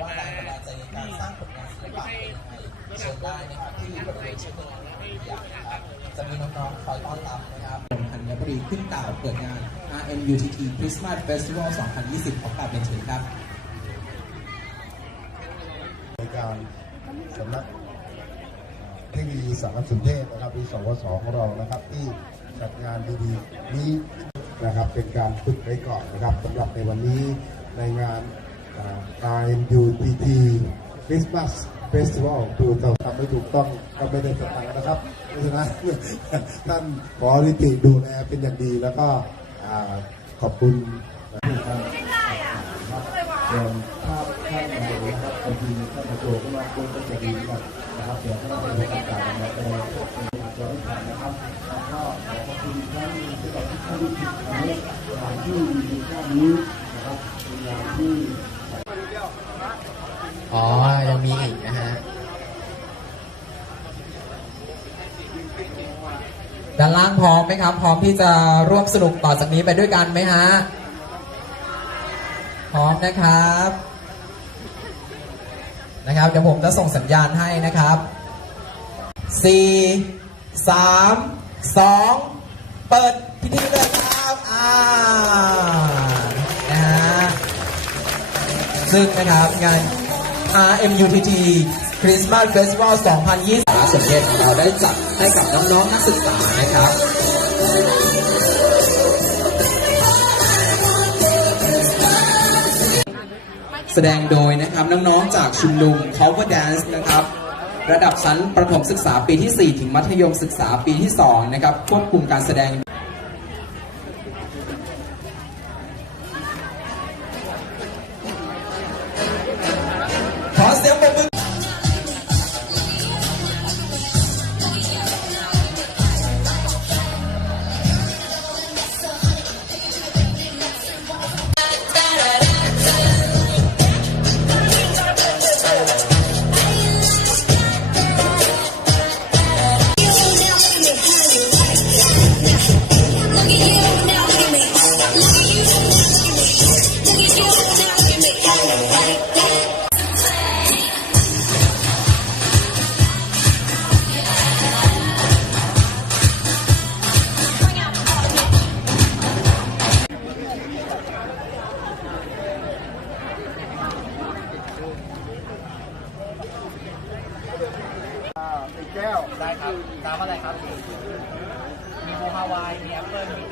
ว่าแรงบันดาลใจในการสร้างผลงานศิลปะเป็นยังไงเชิญได้นะครับที่บริเวณเชั้นหนึ่งอย่างนะครับจะมีน้องๆคอยต้อนรับนะครับธัญบุรีขึ้นกล่าวเปิดงาน RMUTT Christmas Festival 2020 ของกราบเรียนเชิญครับในการสำนักเทคโนโลยีสารสนเทศนะครับหรือสวสของเรานะครับ ที่จัดงานดีๆนี้นะครับเป็นการฝึกไว้ก่อนนะครับสำหรับในวันนี้ในงาน RMUTT Christmas Festival ดูเราทำไม่ถูกต้องก็ไม่ได้สตังค์นะครับเพราะฉะนั้นท่านขอริติดูแลเป็นอย่างดีแล้วก็ขอบคุณนะครับส่วนภาพท่านไหนนะครับบางทีท่านประโยชน์ก็มาควรก็จะดีกันนะครับเดี๋ยวท่านจะได้ประกาศมาเป็นอาจารย์ผ่านนะครับแล้วก็ขอบคุณอีกครั้งหนึงสำหรับทุกท่านที่ติดตามงานที่มีค่านี้นะครับเป็นงานที่ อ๋อยังมีอีกนะฮะ ด้านล่างพร้อมไหมครับ พร้อมที่จะร่วมสนุกต่อจากนี้ไปด้วยกันไหมฮะ พร้อมนะครับ นะครับ เดี๋ยวผมจะส่งสัญญาณให้นะครับ4 3 2เปิดพิธีเลยครับ อ่า ซึ่งนะครับงาน RMUTT Christmas Festival 2020สารสนเทศของเราได้จัดให้กับน้องๆนักศึกษานะครับแสดงโดยนะครับน้องๆจากชุมนุม Cover Dance นะครับ ระดับชั้นประถมศึกษาปีที่ 4 ถึงมัธยมศึกษาปีที่ 2 นะครับควบคุมการแสดง แก้วได้ครับน้ำอะไรครับ มีโมฮาวาย มีแอปเปิ้ลมี